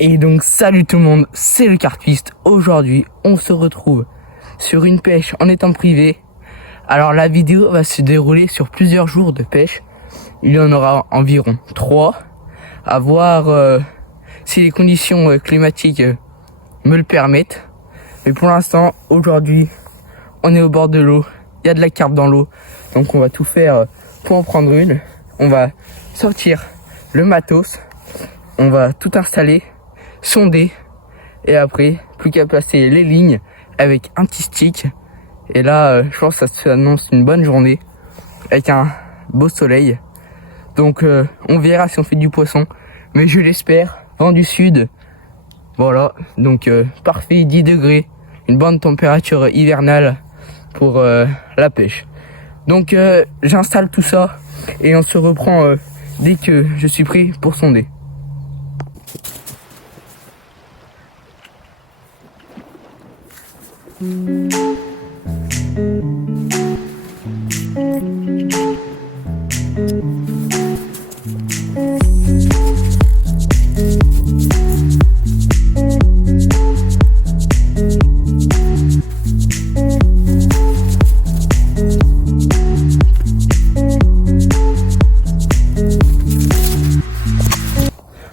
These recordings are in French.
Et donc salut tout le monde, c'est le carpiste. Aujourd'hui on se retrouve sur une pêche en étang privé. Alors la vidéo va se dérouler sur plusieurs jours de pêche. Il y en aura environ 3. À voir si les conditions climatiques me le permettent. Mais pour l'instant, aujourd'hui, on est au bord de l'eau. Il y a de la carpe dans l'eau. Donc on va tout faire pour en prendre une. On va sortir le matos. On va tout installer, sonder. Et après, plus qu'à placer les lignes avec un petit stick. Et là, je pense que ça s'annonce une bonne journée. Avec un beau soleil. Donc on verra si on fait du poisson. Mais je l'espère. Vent du sud. Voilà. Donc parfait, 10 degrés. Une bonne température hivernale pour la pêche. Donc j'installe tout ça. Et on se reprend dès que je suis prêt pour sonder.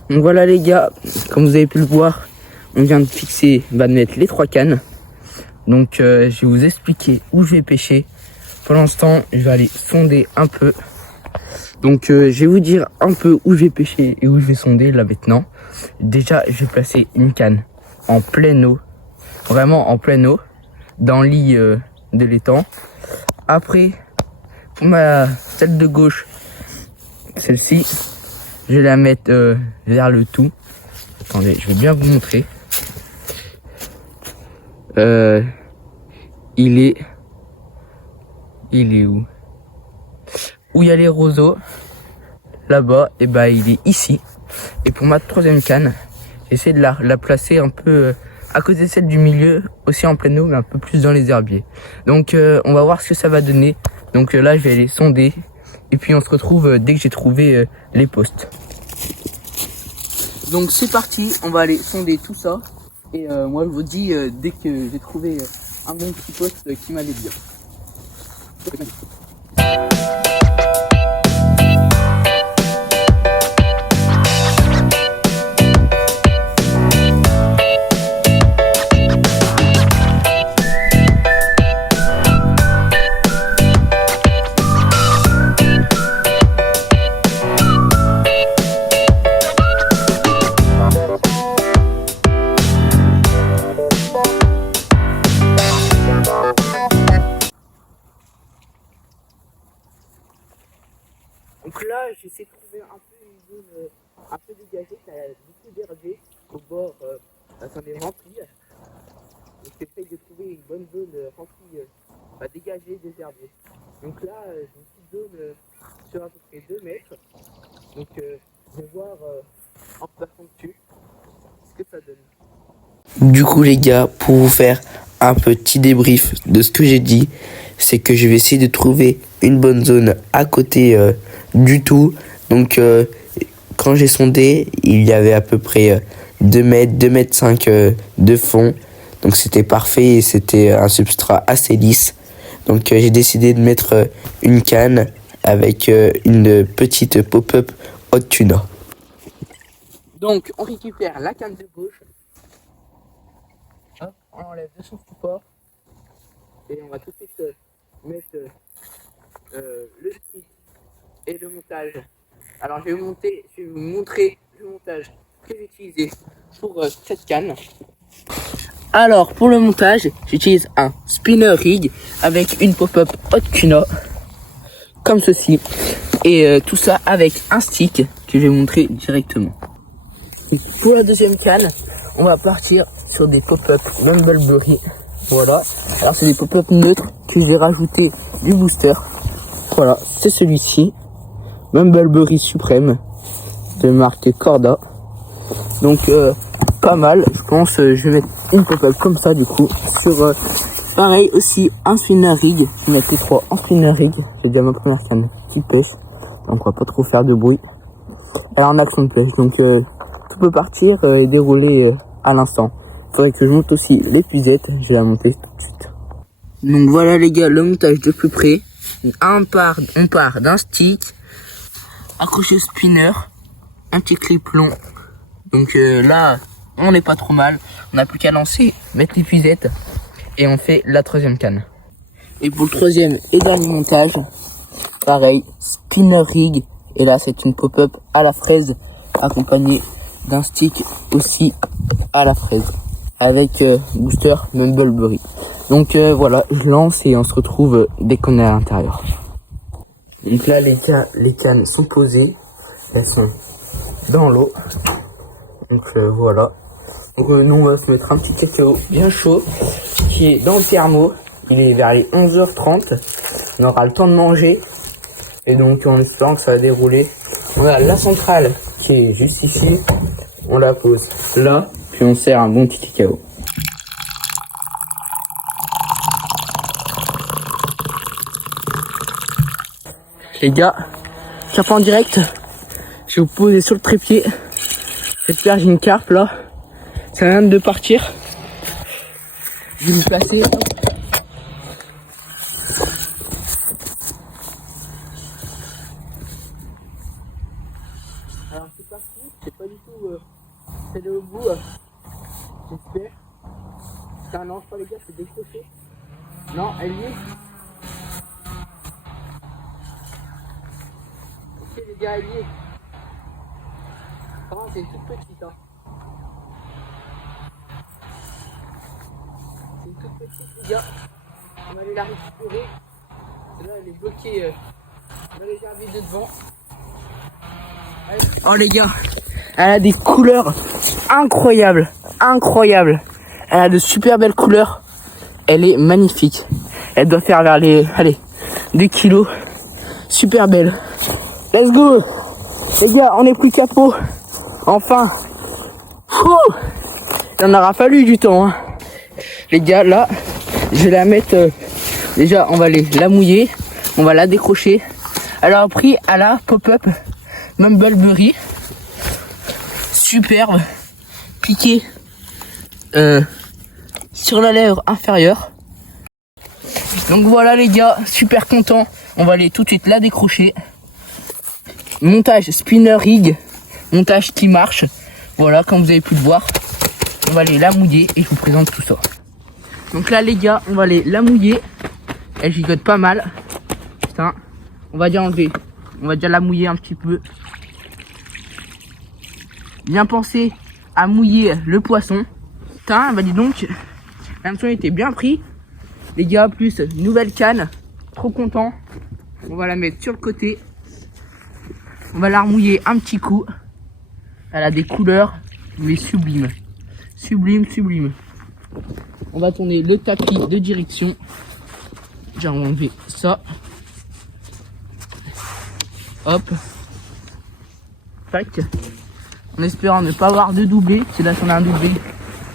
Donc voilà les gars, comme vous avez pu le voir, on vient de fixer, de mettre les 3 cannes. Donc je vais vous expliquer où je vais pêcher. Pour l'instant, je vais aller sonder un peu. Donc je vais vous dire un peu où je vais pêcher et où je vais sonder là maintenant. Déjà, je vais placer une canne en pleine eau, vraiment en pleine eau, dans le lit de l'étang. Après, pour celle de gauche, celle-ci, je vais la mettre vers le tout. Attendez, je vais bien vous montrer. Il est où? Où il y a les roseaux, là-bas, et bah il est ici. Et pour ma 3e canne, j'essaie de la placer un peu à côté de celle du milieu, aussi en pleine eau, mais un peu plus dans les herbiers. Donc on va voir ce que ça va donner. Donc là, je vais aller sonder. Et puis on se retrouve dès que j'ai trouvé les postes. Donc c'est parti, on va aller sonder tout ça. Et moi je vous dis dès que j'ai trouvé un bon petit poste qui m'allait bien. Donc là, j'essaie de trouver un peu une zone un peu dégagée, qui a beaucoup d'herbiers au bord, ça en est rempli. Donc j'essaie de trouver une bonne zone remplie, dégagée des herbiers. Donc là, j'ai une petite zone sur à peu près 2 mètres. Donc je vais voir en passant dessus ce que ça donne. Du coup les gars, pour vous faire un petit débrief de ce que j'ai dit, c'est que je vais essayer de trouver une bonne zone à côté du tout. Donc quand j'ai sondé, il y avait à peu près 2 mètres, 2 mètres 5 de fond. Donc c'était parfait et c'était un substrat assez lisse. Donc j'ai décidé de mettre une canne avec une petite pop-up haute tuna. Donc on récupère la canne de gauche. Hop, on enlève de son support. Et on va tout de suite mettre le stick et le montage. Alors je vais vous montrer le montage que j'ai utilisé pour cette canne. Alors pour le montage, j'utilise un spinner rig avec une pop-up haute tuna comme ceci. Et tout ça avec un stick que je vais montrer directement. Et pour la 2e canne, on va partir sur des pop-up Bumbleberry. Voilà, alors c'est des pop-up neutres que je vais rajouter du booster. Voilà, c'est celui-ci, Bumbleberry Suprême de marque Corda. Donc pas mal, je pense. Je vais mettre une pop-up comme ça du coup sur pareil aussi un spinner rig. Je vais mettre les 3 en spinner rig. J'ai déjà ma première canne qui pêche, donc on va pas trop faire de bruit. Elle est en action de pêche, donc tu peux partir et dérouler à l'instant. Faudrait que je monte aussi l'épuisette, je vais la monter tout de suite. Donc voilà les gars, le montage de plus près. On part d'un stick, accroché au spinner, un petit clip long. Donc là, on n'est pas trop mal. On n'a plus qu'à lancer, mettre l'épuisette et on fait la troisième canne. Et pour le troisième et dernier montage, pareil, spinner rig. Et là, c'est une pop-up à la fraise, accompagnée d'un stick aussi à la fraise, avec booster Mumbleberry. Donc voilà, je lance et on se retrouve dès qu'on est à l'intérieur. Donc là, les cannes sont posées, elles sont dans l'eau. Donc voilà. Donc nous, on va se mettre un petit cacao bien chaud qui est dans le thermo. Il est vers les 11h30. On aura le temps de manger. Et donc en espérant que ça va dérouler. On a la centrale qui est juste ici. On la pose là. Puis on sert un bon petit cacao. Les gars, cap en direct. Je vais vous poser sur le trépied. J'espère j'ai une carpe là. Ça vient de partir. Je vais vous placer. Alors c'est pas fou, c'est pas du tout celle au bout, j'espère. Ça non, pas les gars, c'est décroché. Non, elle y est. Ok les gars, elle y est. Vraiment c'est toute petite hein. C'est une toute petite les gars. On va aller la récupérer. Celle-là elle est bloquée dans les herbiers de devant. Oh les gars, elle a des couleurs incroyables, incroyables. Elle a de super belles couleurs. Elle est magnifique. Elle doit faire vers les, allez, 2 kilos. Super belle. Let's go. Les gars, on est plus capot. Enfin. Il en aura fallu du temps. Hein. Les gars, là, je vais la mettre. Déjà, on va la mouiller. On va la décrocher. Elle a pris à la pop-up Mumbleberry. Superbe. Piqué sur la lèvre inférieure. Donc voilà les gars, super content. On va aller tout de suite la décrocher. Montage spinner rig. Montage qui marche. Voilà, comme vous avez pu le voir. On va aller la mouiller et je vous présente tout ça. Donc là les gars, on va aller la mouiller. Elle gigote pas mal. Putain. On va déjà enlever. On va déjà la mouiller un petit peu. Bien penser à mouiller le poisson. Putain, bah dis donc. L'hameçon était bien pris. Les gars, plus nouvelle canne. Trop content. On va la mettre sur le côté. On va la remouiller un petit coup. Elle a des couleurs, mais sublimes. Sublime, sublime. On va tourner le tapis de direction. J'ai enlevé ça. Hop. Tac. En espérant ne pas avoir de doublé. Si là, si on a un doublé,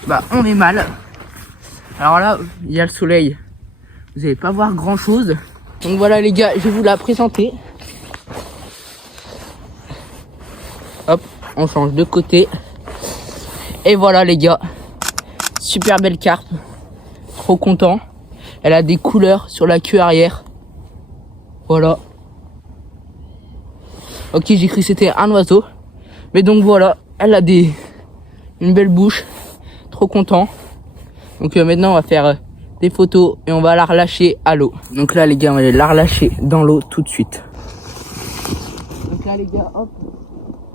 bah on est mal. Alors là, il y a le soleil. Vous n'allez pas voir grand chose. Donc voilà les gars, je vais vous la présenter. Hop, on change de côté. Et voilà les gars. Super belle carpe. Trop content. Elle a des couleurs sur la queue arrière. Voilà. Ok, j'ai cru que c'était un oiseau. Mais donc voilà, elle a une belle bouche. Trop content. Donc maintenant on va faire des photos et on va la relâcher à l'eau. Donc là les gars, on va la relâcher dans l'eau tout de suite. Donc là les gars, hop,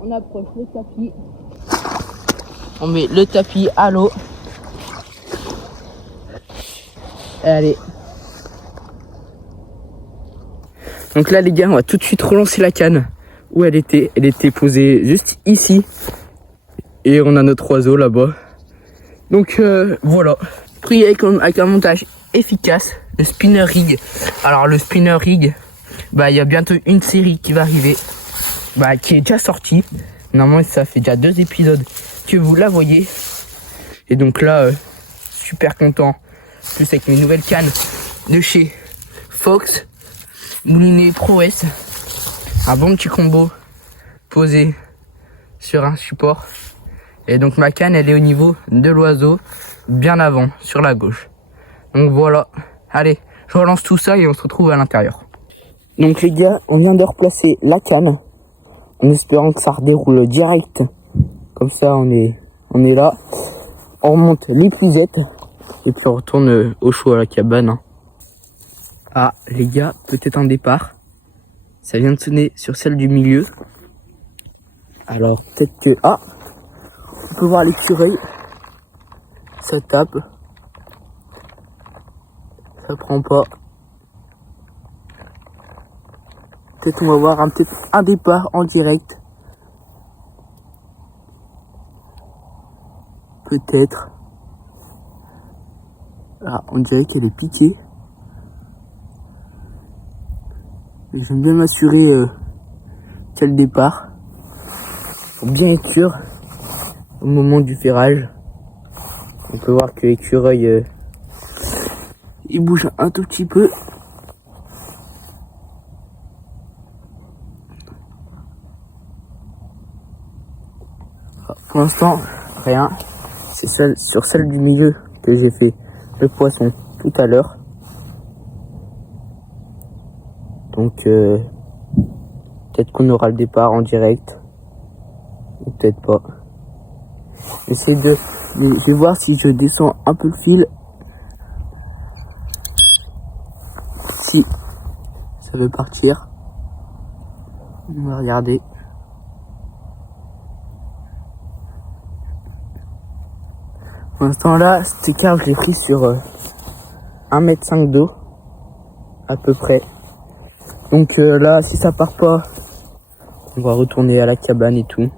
on approche le tapis. On met le tapis à l'eau. Allez. Donc là les gars, on va tout de suite relancer la canne. Où elle était posée juste ici. Et on a notre oiseau là-bas. Donc voilà. Pris avec un montage efficace. Le spinner rig. Alors le spinner rig, bah il y a bientôt une série qui va arriver. Bah qui est déjà sortie. Normalement ça fait déjà 2 épisodes que vous la voyez. Et donc là, super content. Plus avec mes nouvelles cannes de chez Fox. Moulinet Pro S. Un bon petit combo posé sur un support. Et donc ma canne, elle est au niveau de l'oiseau, bien avant, sur la gauche. Donc voilà. Allez, je relance tout ça et on se retrouve à l'intérieur. Donc les gars, on vient de replacer la canne, en espérant que ça redéroule direct. Comme ça, on est là. On remonte l'épuisette et puis on retourne au chaud à la cabane. Hein. Ah, les gars, peut-être un départ. Ça vient de sonner sur celle du milieu. Alors peut-être que... Ah, on peut voir l'écureuil. Ça tape. Ça prend pas. Peut-être on va voir un départ en direct. Peut-être. Ah, on dirait qu'elle est piquée. Mais j'aime bien m'assurer quel départ. Pour bien être sûr au moment du ferrage. On peut voir que l'écureuil il bouge un tout petit peu. Pour l'instant, rien. C'est sur celle du milieu que j'ai fait le poisson tout à l'heure. Donc peut-être qu'on aura le départ en direct. Ou peut-être pas. Je vais voir si je descends un peu le fil. Si ça veut partir. On va regarder. Pour l'instant là, cet écart je l'ai pris sur 1,5 m d'eau. À peu près. Donc là, si ça part pas, on va retourner à la cabane et tout.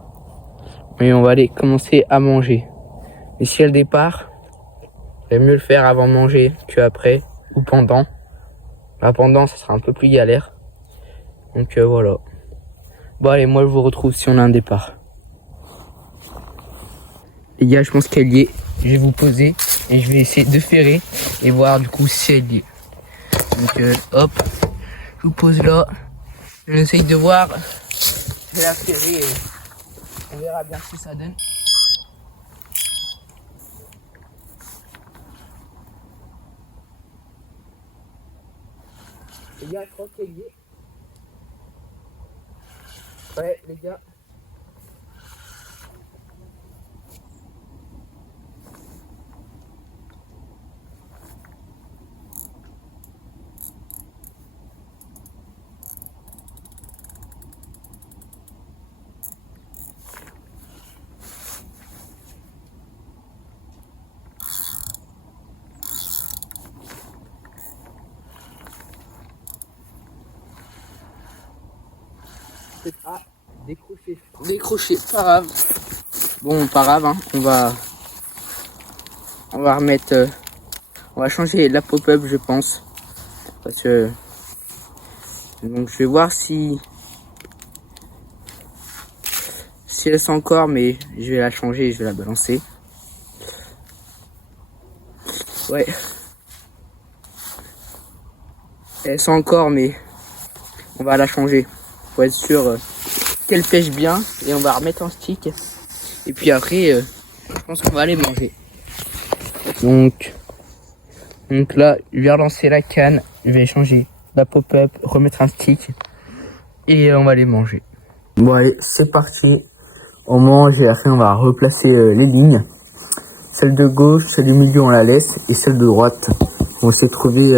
Mais on va aller commencer à manger. Mais si elle départ, il vaut mieux le faire avant de manger que après ou pendant. Bah, pendant, ça sera un peu plus galère. Donc voilà. Bon allez, moi je vous retrouve si on a un départ. Les gars, je pense qu'elle y est. Je vais vous poser et je vais essayer de ferrer et voir du coup si elle y est. Donc hop, je vous pose là. On essaye de voir. Je vais la ferrer et on verra bien ce que ça donne. Les gars, je crois qu'elle y est. Ouais, les gars. Ah, décroché, pas grave. Bon, pas grave, hein. On va remettre, on va changer la pop-up, je pense, parce que donc je vais voir si elle sent encore, mais je vais la changer et je vais la balancer. Ouais, elle sent encore, mais on va la changer pour être sûr qu'elle pêche bien et on va remettre en stick. Et puis après, je pense qu'on va aller manger. Donc là, je vais relancer la canne, je vais changer la pop-up, remettre un stick et on va aller manger. Bon allez, c'est parti. On mange et après on va replacer les lignes. Celle de gauche, celle du milieu on la laisse et celle de droite, on s'est trouvé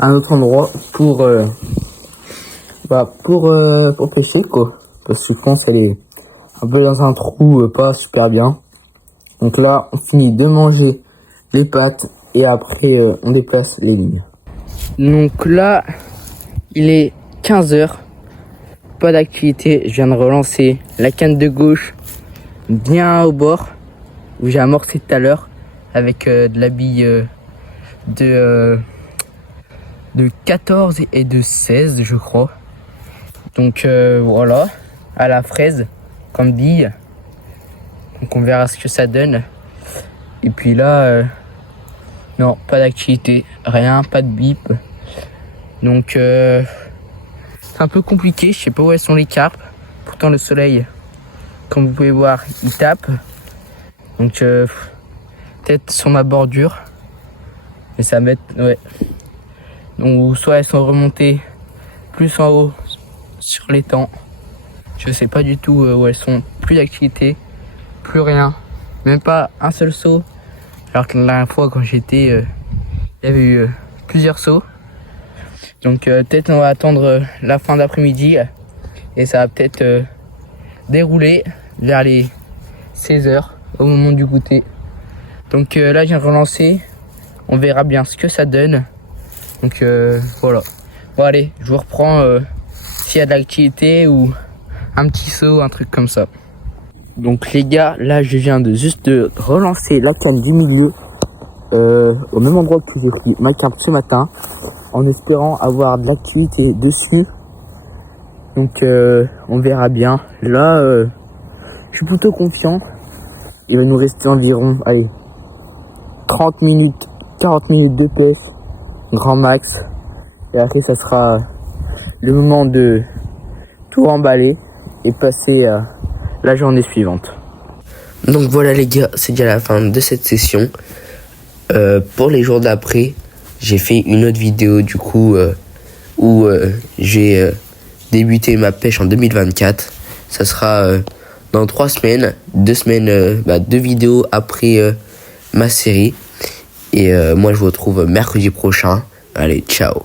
un autre endroit pour pêcher quoi. Parce que je pense qu'elle est un peu dans un trou pas super bien. Donc là, on finit de manger les pâtes et après on déplace les lignes. Donc là, il est 15 h. Pas d'activité, je viens de relancer la canne de gauche bien au bord où j'ai amorcé tout à l'heure avec de la bille de 14 et de 16 je crois. Donc voilà, à la fraise comme bille. Donc on verra ce que ça donne. Et puis là, non, pas d'activité, rien, pas de bip. Donc c'est un peu compliqué, je sais pas où elles sont les carpes. Pourtant le soleil comme vous pouvez voir, ils tapent. Donc peut-être sur ma bordure. Mais ça m'aide, ouais. Donc soit elles sont remontées plus en haut sur l'étang. Je sais pas du tout où elles sont. Plus d'activité, plus rien. Même pas un seul saut. Alors que la dernière fois quand j'étais, il y avait eu plusieurs sauts. Donc peut-être on va attendre la fin d'après-midi. Et ça va peut-être dérouler vers les 16h au moment du goûter. Donc là je viens de relancer. On verra bien ce que ça donne. Donc voilà. Bon allez, je vous reprends s'il y a de l'activité ou un petit saut, un truc comme ça. Donc les gars, là je viens de juste de relancer la canne du milieu au même endroit que j'ai pris ma canne ce matin, en espérant avoir de l'activité dessus. Donc on verra bien. Là je suis plutôt confiant. Il va nous rester environ 30 minutes, 40 minutes de pêche, grand max. Et après ça sera le moment de tout remballer et passer à la journée suivante. Donc voilà les gars, c'est déjà la fin de cette session. Pour les jours d'après, j'ai fait une autre vidéo du coup où j'ai débuté ma pêche en 2024. Ça sera dans 3 semaines, 2 semaines, 2 vidéos après ma série. Et moi je vous retrouve mercredi prochain. Allez, ciao.